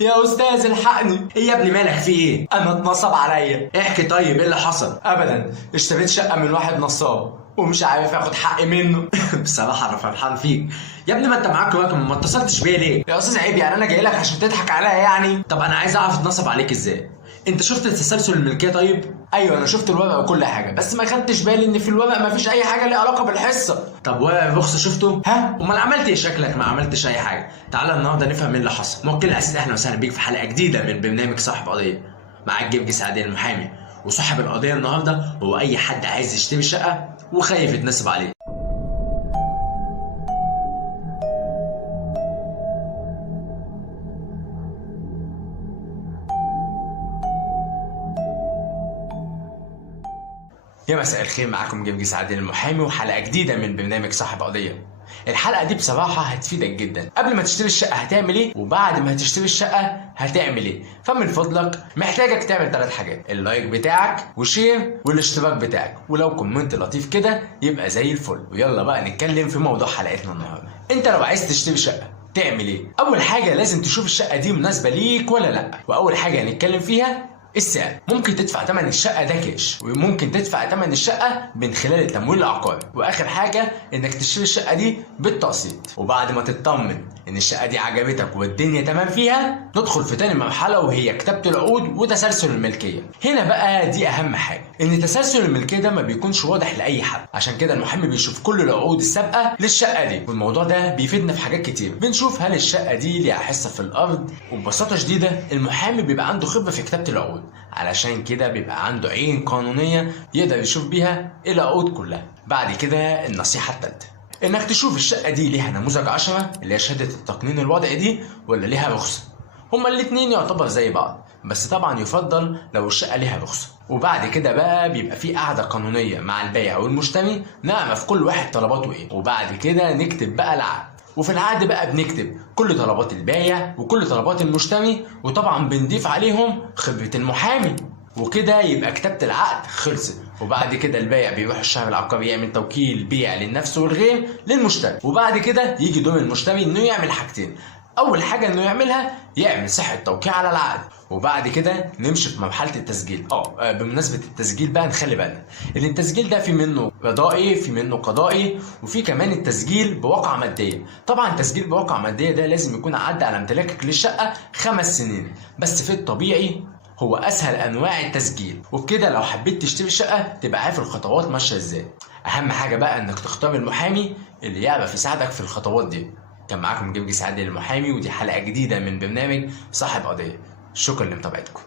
يا استاذ الحقني. ايه يا ابني مالك في ايه؟ انا اتنصب عليا. احكي طيب، ايه اللي حصل؟ ابدا، اشتريت شقه من واحد نصاب ومش عارف اخد حقي منه. بصراحه انا فرحان فيك يا ابني. ما انت معاك رقم، ما اتصلتش بيا ليه؟ يا استاذ عيب، يعني انا جاي لك عشان تضحك عليا يعني؟ طب انا عايز اعرف اتنصب عليك ازاي. انت شفت تسلسل الملكيه طيب؟ ايوه انا شفت الورق وكل حاجه، بس ما خدتش بالي ان في الورق ما فيش اي حاجه ليها علاقه بالحصه. طب ورق الرخصه شفته؟ ها؟ امال عملت ايه؟ شكلك ما عملتش اي حاجه. تعالى النهارده نفهم ايه اللي حصل. موكل العزيز، اهلا وسهلا بيك في حلقه جديده من برنامج صاحب قضيه. معاك جرجس عادل المحامي، وصاحب القضيه النهارده هو اي حد عايز يشتري شقه وخايف يتنصب عليه. يا مساء الخير، معاكم جرجس عادل المحامي وحلقه جديده من برنامج صاحب قضيه. الحلقه دي بصراحه هتفيدك جدا. قبل ما تشتري الشقه هتعمل ايه، وبعد ما هتشتري الشقه هتعمل ايه. فمن فضلك محتاجك تعمل 3 حاجات: اللايك بتاعك وشير والاشتراك بتاعك، ولو كومنت لطيف كده يبقى زي الفل. ويلا بقى نتكلم في موضوع حلقتنا النهارده. انت لو عايز تشتري شقه تعمل ايه؟ اول حاجه لازم تشوف الشقه دي مناسبه ليك ولا لا، واول حاجه هنتكلم فيها السعر. ممكن تدفع ثمن الشقه ده كاش، وممكن تدفع ثمن الشقه من خلال التمويل العقاري، واخر حاجه انك تشتري الشقه دي بالتقسيط. وبعد ما تطمن ان الشقه دي عجبتك والدنيا تمام فيها، ندخل في تاني مرحله وهي كتابه العقود وتسلسل الملكيه. هنا بقى دي اهم حاجه، ان تسلسل الملكيه ده ما بيكونش واضح لاي حد، عشان كده المحامي بيشوف كل العقود السابقه للشقه دي، والموضوع ده بيفيدنا في حاجات كتير. بنشوف هل الشقه دي ليها حصه في الارض، وببساطه شديده المحامي بيبقى عنده خبره في كتابه العقود، علشان كده بيبقى عنده عين قانونيه يقدر يشوف بيها العقود كلها. بعد كده النصيحه الثالثه، انك تشوف الشقه دي ليها نموذج 10 اللي هي شهاده التقنين الوضعي دي، ولا ليها رخصه. هما الاتنين يعتبر زي بعض، بس طبعا يفضل لو الشقه ليها رخصه. وبعد كده بقى بيبقى في قاعده قانونيه مع البائع والمشتري نعرف كل واحد طلباته ايه، وبعد كده نكتب بقى العقد. وفي العقد بقى بنكتب كل طلبات البائع وكل طلبات المشتري، وطبعا بنضيف عليهم خبره المحامي. وكده يبقى كتابة العقد خلصت. وبعد كده البائع بيروح الشهر العقاري يعمل توكيل بيع للنفس والغير للمشتري، وبعد كده يجي دور المشتري انه يعمل حاجتين. اول حاجه انه يعملها يعمل صحه توقيع على العقد، وبعد كده نمشي في مرحله التسجيل. بمناسبه التسجيل بقى نخلي بالنا ان التسجيل ده في منه رضائي، في منه قضائي، وفي كمان التسجيل بواقعه ماديه. طبعا التسجيل بواقعه ماديه ده لازم يكون عدى على امتلاكك للشقه 5 سنين، بس في الطبيعي هو اسهل انواع التسجيل. وبكده لو حبيت تشتري شقه تبقى عارف الخطوات ماشيه ازاي. اهم حاجه بقى انك تختار المحامي اللي يعرف يساعدك في الخطوات دي. كان معاكم جرجس عادل المحامي، ودي حلقه جديده من برنامج صاحب قضيه. شكرا لمتابعتكم.